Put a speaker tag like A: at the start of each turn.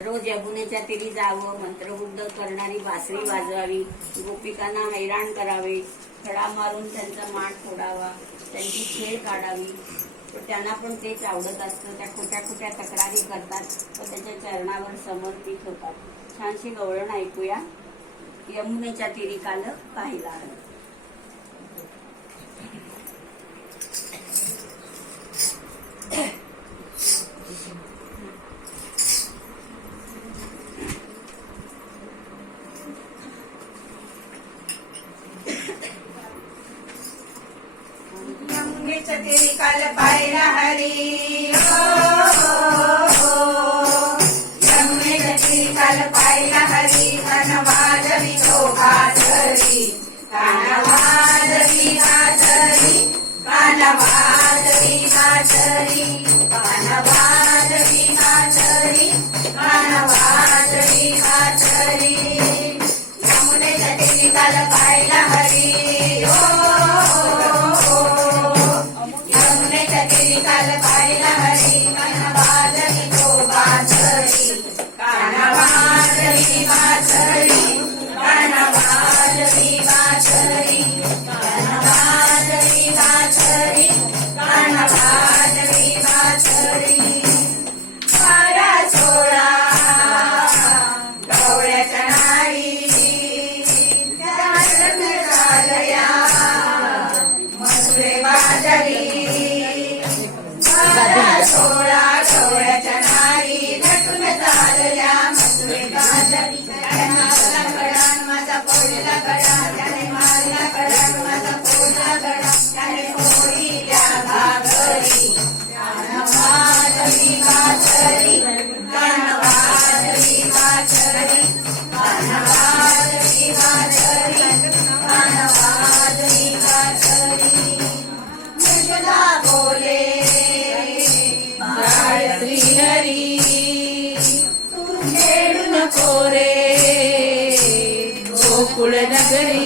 A: रोज यमुनेच्या तिरी जावं मंत्रबुद्ध करणारी बासरी वाजवावी गोपिकांना हैराण करावे खडा मारून त्यांचा मान फोडावा त्यांची खेळ काढावी. त्यांना पण तेच आवडत असतं. त्या खोट्या खोट्या तक्रारी करतात व त्याच्या चरणावर समर्पित होतात. छानशी गवळण ऐकूया. यमुनेच्या तिरी काल पाहिला.
B: काल पाहिला हरी. हो, हो, हो. जन्मे गती काल पाहिला हरी. कानवाज विचो भाजरी कानवाज Kanavasari, Kanavasari, Matari. করে गोकुल नगरी